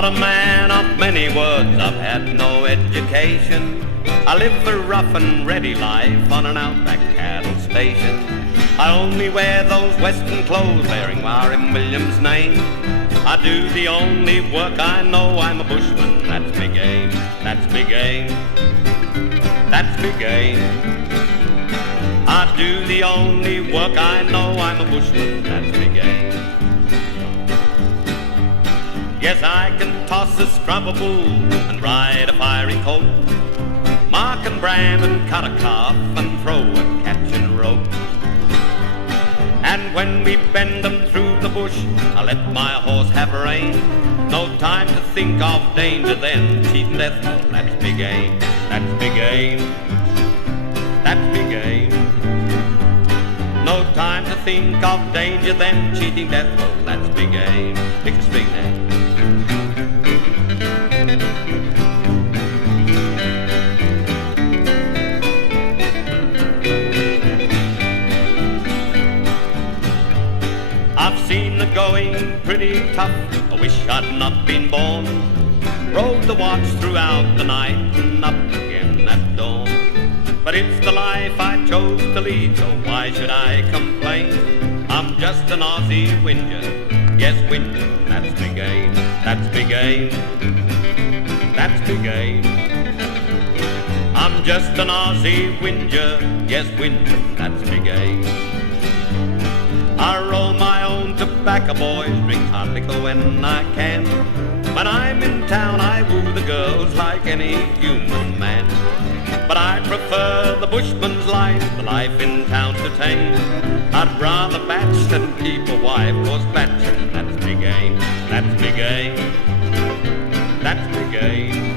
not a man of many words, I've had no education. I live a rough and ready life on an outback cattle station. I only wear those western clothes bearing Warren Williams' name. I do the only work I know, I'm a bushman, that's big game, that's big game, that's big game. I do the only work I know, I'm a bushman, that's big game. Yes, I can toss a scrub a bull and ride a fiery colt, mark and brand and cut a calf and throw a catch and rope. And when we bend them through the bush, I let my horse have rein. No time to think of danger then, cheating death, oh, that's big game, that's big game, that's big game. No time to think of danger then, cheating death, oh, that's big game. Pick a string now. I've seen the going pretty tough, I wish I'd not been born. Rode the watch throughout the night and up again at dawn. But it's the life I chose to lead, so why should I complain? I'm just an Aussie whinger, yes whinger, that's big game, that's big game, that's big game. I'm just an Aussie whinger, yes whinger, that's big game. I roll my own tobacco, boys, drink hard liquor when I can. When I'm in town I woo the girls like any human man. But I prefer the bushman's life, the life in town to tame. I'd rather batch than keep a wife, cause batching, that's big game, that's big game, that's big game.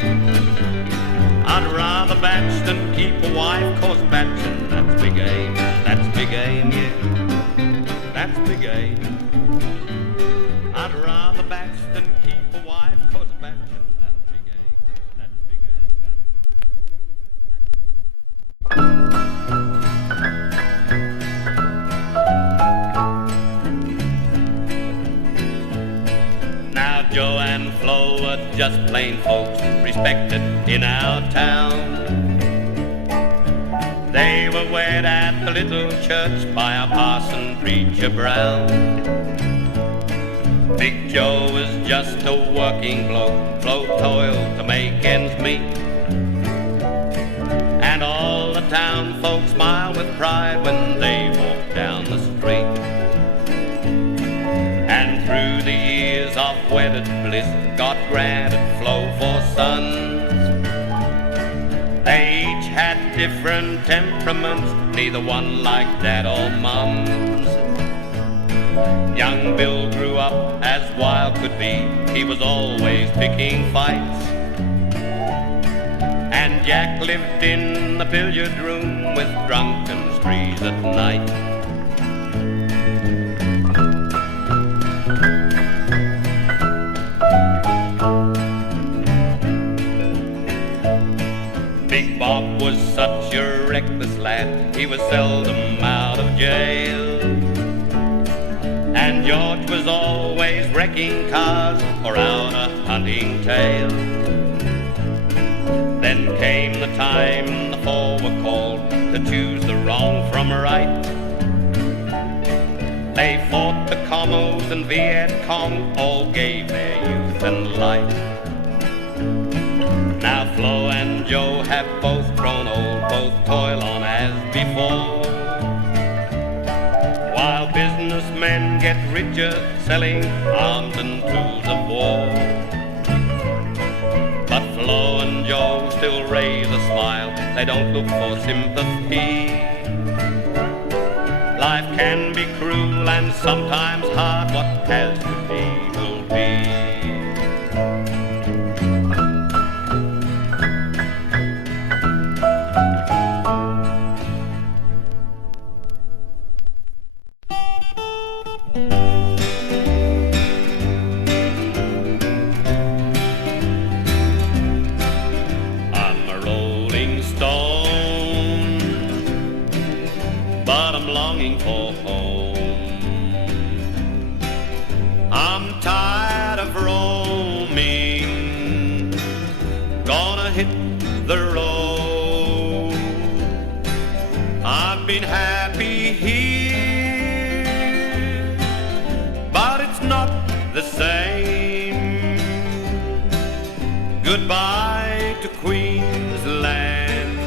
I'd rather batch than keep a wife, cause batching, that's big game, that's big game, yeah. That's big game. I'd rather batch than keep a wife, cause batching, that's big game, that's big game. Now Joe and Flo are just plain folks, respected in our town. They were wed at the little church by a parson preacher Brown. Big Joe was just a working bloke, Flo toiled to make ends meet. And all the town folks smiled with pride when they walked down the street. And through the years of wedded bliss, God granted Flo 4 sons. They each had different temperaments, neither one like dad or mums. Young Bill grew up as wild could be, he was always picking fights. And Jack lived in the billiard room with drunken sprees at night. Big Bob was such a reckless lad, he was seldom out of jail. And George was always wrecking cars or out a hunting tail. Then came the time the 4 were called to choose the wrong from right. They fought the Commos and Viet Cong, all gave their youth and life. Now Flo and Joe have both grown old, both toil on as before. While businessmen get richer selling arms and tools of war. But Flo and Joe still raise a smile, they don't look for sympathy. Life can be cruel and sometimes hard, what has to be will be. but I'm longing for home. I'm tired of roaming hit the road. I've been happy here, but it's not the same. Goodbye to Queensland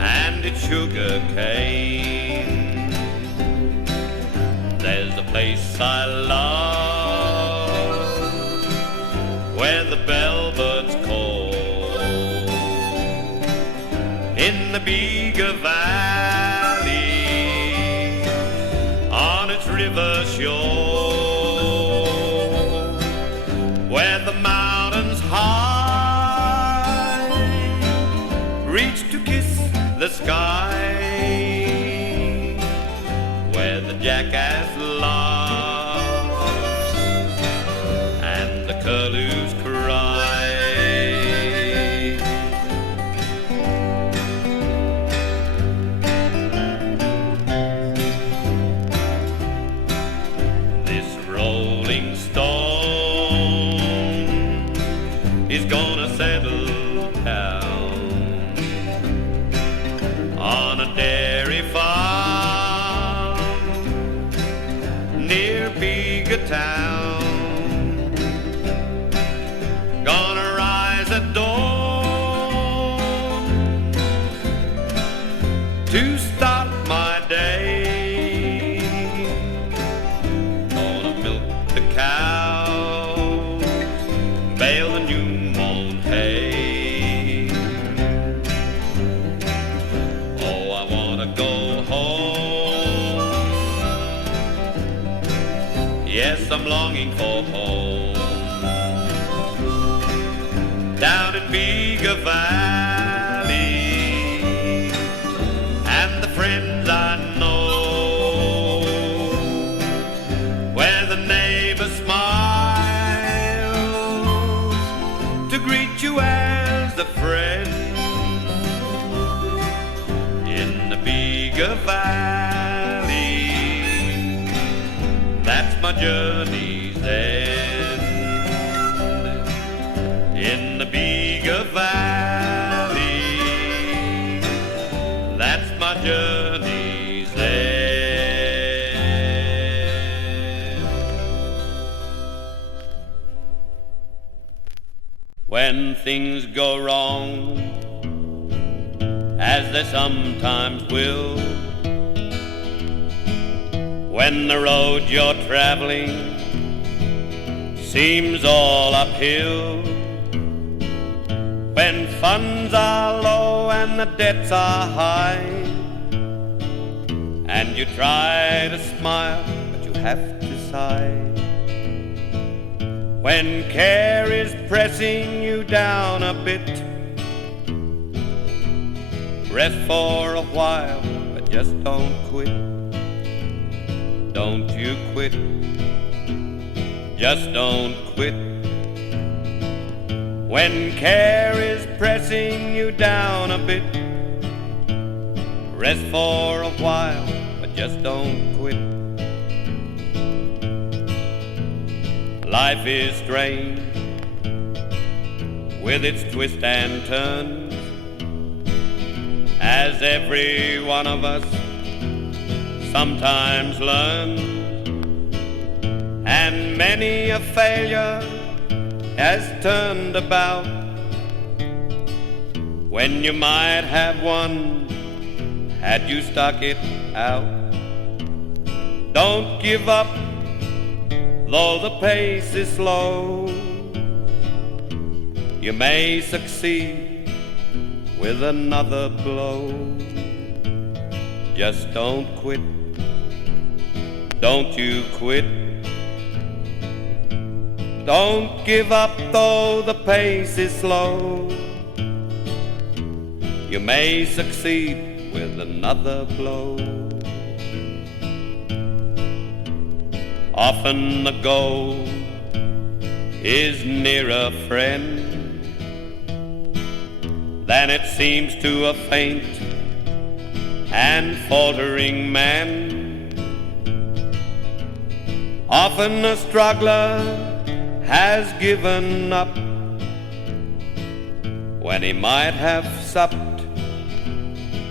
and its sugar cane. There's a place I love where the bellbirds call, in the Bega Valley, on its river shore, where the mountains high reach to kiss the sky, where the jackass laughs and the curlews cry. This rolling stone is gonna settle down on a dairy farm near Bega Town. Gonna rise at dawn to start my day. Gonna milk the cows, bale the new mown hay. Oh, I wanna go home. Yes, I'm longing for home. Down in Bega Valley, and the friends I know, where the neighbor smiles to greet you as a friend. In the Bega Valley, that's my journey's end. In the Bega Valley, that's my journey's end. When things go wrong, as they sometimes will, when the road you're traveling seems all uphill, when funds are low and the debts are high, and you try to smile but you have to sigh, when care is pressing you down a bit, rest for a while but just don't quit. Don't you quit, just don't quit. When care is pressing you down a bit, rest for a while, but just don't quit. Life is strange with its twists and turns, as every one of us sometimes learns, and many a failure has turned about when you might have won had you stuck it out. Don't give up though the pace is slow. You may succeed with another blow. Just don't quit, don't you quit. Don't give up though the pace is slow. You may succeed with another blow. Often the goal is nearer, friend, than it seems to a faint and faltering man. Often a struggler has given up when he might have supped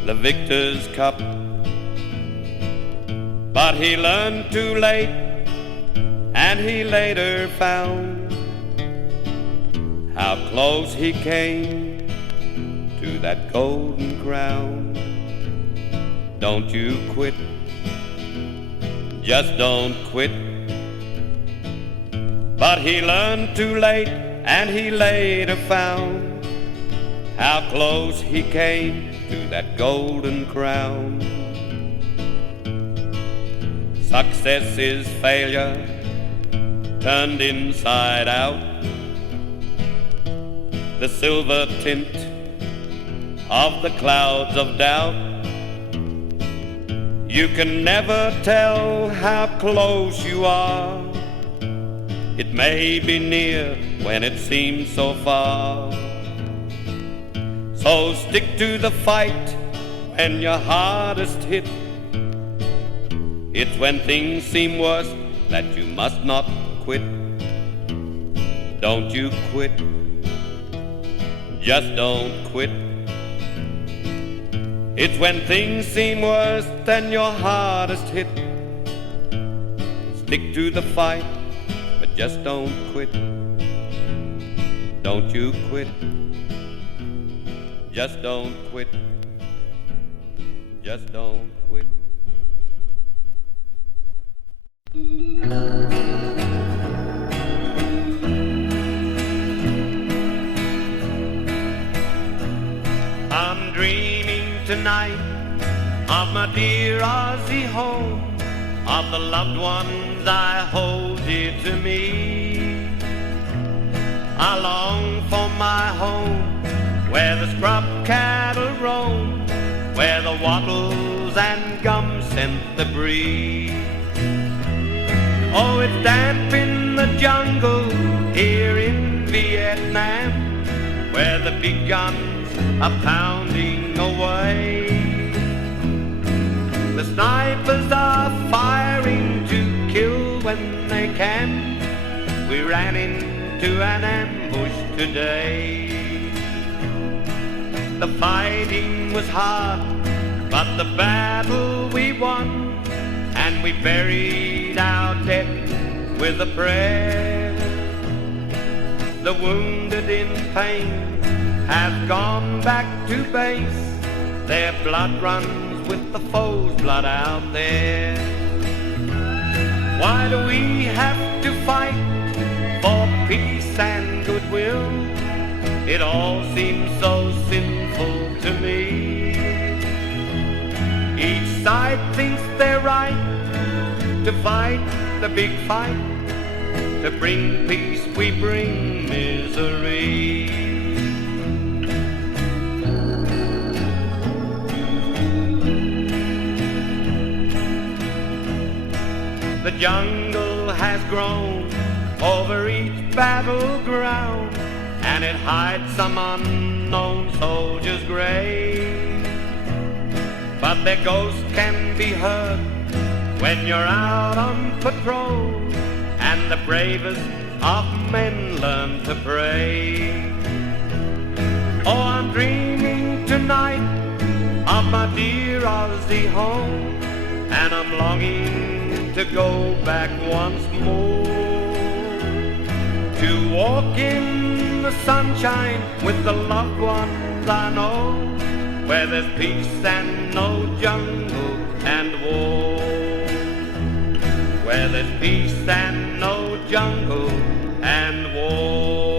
the victor's cup. But he learned too late, and he later found how close he came to that golden crown. Don't you quit, just don't quit. But he learned too late, and he later found how close he came to that golden crown. Success is failure turned inside out, the silver tint of the clouds of doubt. You can never tell how close you are. It may be near when it seems so far. So stick to the fight when you're hardest hit. It's when things seem worse that you must not quit. Don't you quit, just don't quit. It's when things seem worse than your hardest hit. Stick to the fight, but just don't quit. Don't you quit, just don't quit. Just don't quit. I'm dreaming tonight of my dear Aussie home, of the loved ones I hold dear to me. I long for my home, where the scrub cattle roam, where the wattles and gum scent the breeze. Oh, it's damp in the jungle here in Vietnam, where the big guns are pounding away. The snipers are firing to kill when they can. We ran into an ambush today. The fighting was hard, but the battle we won, and we buried our dead with a prayer. The wounded in pain have gone back to base. Their blood runs with the foe's blood out there. Why do we have to fight for peace and goodwill? It all seems so sinful to me. Each side thinks they're right to fight the big fight. To bring peace we bring misery. The jungle has grown over each battleground, and it hides some unknown soldier's grave. But their ghosts can be heard when you're out on patrol, and the bravest of men learn to pray. Oh, I'm dreaming tonight of my dear Aussie home, and I'm longing to go back once more, to walk in the sunshine with the loved ones I know, where there's peace and no jungle and war. Where there's peace and no jungle and war.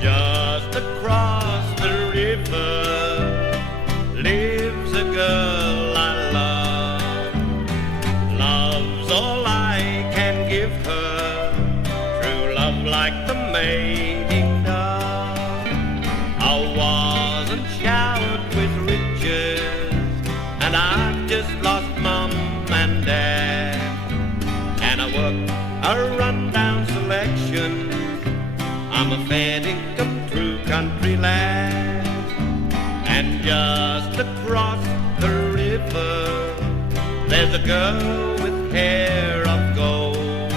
Just across the river lives a girl I love. Love's all I can give her, true love like the mating dove. I wasn't showered with riches, and I've just lost mom and dad, and I worked a rundown selection I'm a fair dinkum true country lad, and just across the river there's a girl with hair of gold.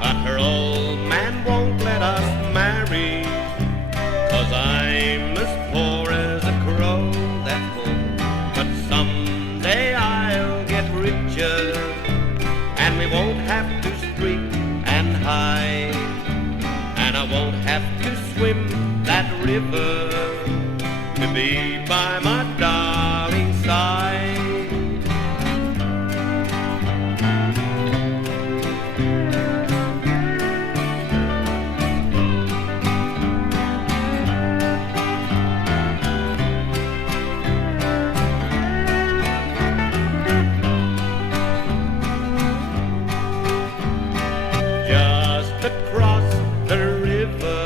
But her old man won't let us marry, 'cause I'm as poor as a crow, that's all. But someday I'll get richer, and we won't have to streak and hide, and I won't have to swim that river to be by my darling's side. Just across the river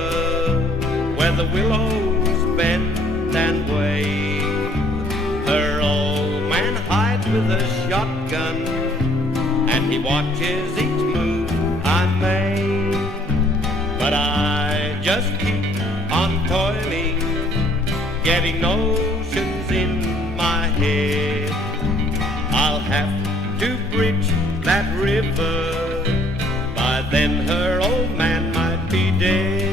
where the willows bend and wave, her old man hides with a shotgun, and he watches each move I make. But I just keep on toiling, getting notions in my head. I'll have to bridge that river, by then her old man might be dead.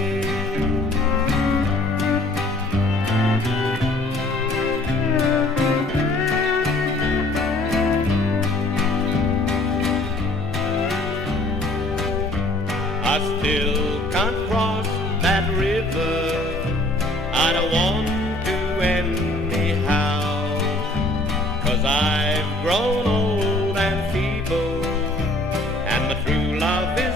I still can't cross that river, I don't want to anyhow, 'cause I've grown old and feeble, and the true love is